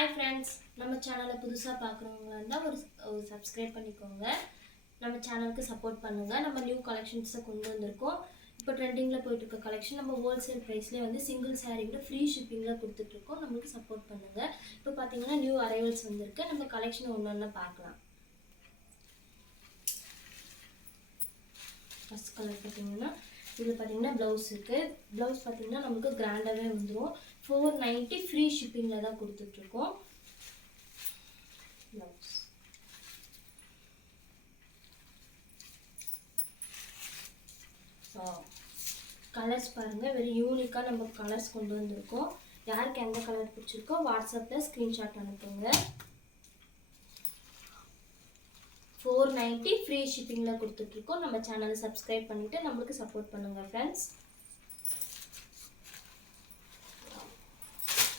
Hi friends, நம்ம சேனலை புதுசாக பார்க்குறவங்களா இருந்தால் ஒரு சப்ஸ்கிரைப் பண்ணிக்கோங்க. நம்ம சேனலுக்கு சப்போர்ட் பண்ணுங்கள். நம்ம நியூ கலெக்ஷன்ஸை கொண்டு வந்திருக்கோம். இப்போ ட்ரெண்டிங்கில் போயிட்டுருக்க கலெக்ஷன் நம்ம ஹோல்சேல் ப்ரைஸ்லேயே வந்து சிங்கிள் சாரீ ஃப்ரீ ஷிப்பிங்கில் கொடுத்துட்ருக்கோம். நம்மளுக்கு சப்போர்ட் பண்ணுங்கள். இப்போ பார்த்தீங்கன்னா நியூ அரைவல்ஸ் வந்திருக்கு. நம்ம கலெக்ஷன் ஒன்று ஒன்றா பார்க்கலாம். ஃபஸ்ட் கலர் பார்த்தீங்கன்னா இதில் பார்த்தீங்கன்னா ப்ளவுஸ் இருக்குது. ப்ளவுஸ் பார்த்தீங்கன்னா நமக்கு கிராண்டாகவே வந்துடும். 490 ஃப்ரீ ஷிப்பிங்கில் தான் கொடுத்துட்ருக்கோம். ப்ளவுஸ் கலர்ஸ் பாருங்கள், வெரி யூனிக்காக நம்ம கலர்ஸ் கொண்டு வந்திருக்கோம். யாருக்கு எந்த கலர் பிடிச்சிருக்கோ வாட்ஸ்அப்பில் ஸ்க்ரீன்ஷாட் அனுப்புங்க. 490 ஃப்ரீ ஷிப்பிங்கில் கொடுத்துட்ருக்கோம். நம்ம சேனலை சப்ஸ்கிரைப் பண்ணிவிட்டு நம்மளுக்கு சப்போர்ட் பண்ணுங்கள் ஃப்ரெண்ட்ஸ்.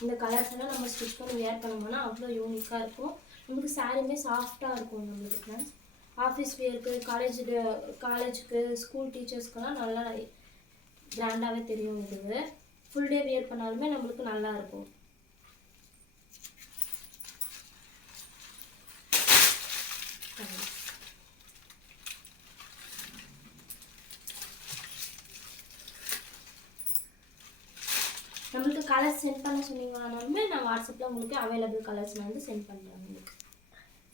இந்த கலர்ஸ் எல்லாம் நம்ம ஸ்டிச் பண்ணி வேர் பண்ணோம்னா அவ்வளோ யூனிக்காக இருக்கும். நமக்கு சாரீமே சாஃப்டாக இருக்கும் நம்மளுக்கு ஃப்ரெண்ட்ஸ். ஆஃபீஸ் வேருக்கு, காலேஜுக்கு, ஸ்கூல் டீச்சர்ஸ்க்கெல்லாம் நல்லா கிராண்டாகவே தெரியும். இது ஃபுல் டே வேர் பண்ணாலுமே நம்மளுக்கு நல்லா இருக்கும். நம்மளுக்கு கலர்ஸ் சென்ட் பண்ண சொன்னீங்கன்னாலுமே நான் வாட்ஸ்அப்பில் உங்களுக்கு அவைலபிள் கலர்ஸ் நான் வந்து சென்ட் பண்ணுறேன். உங்களுக்கு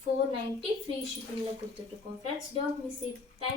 490 ஃப்ரீ ஷிப்பிங்கில் கொடுத்துட்ருக்கோம் friends. Don't miss it. Thanks.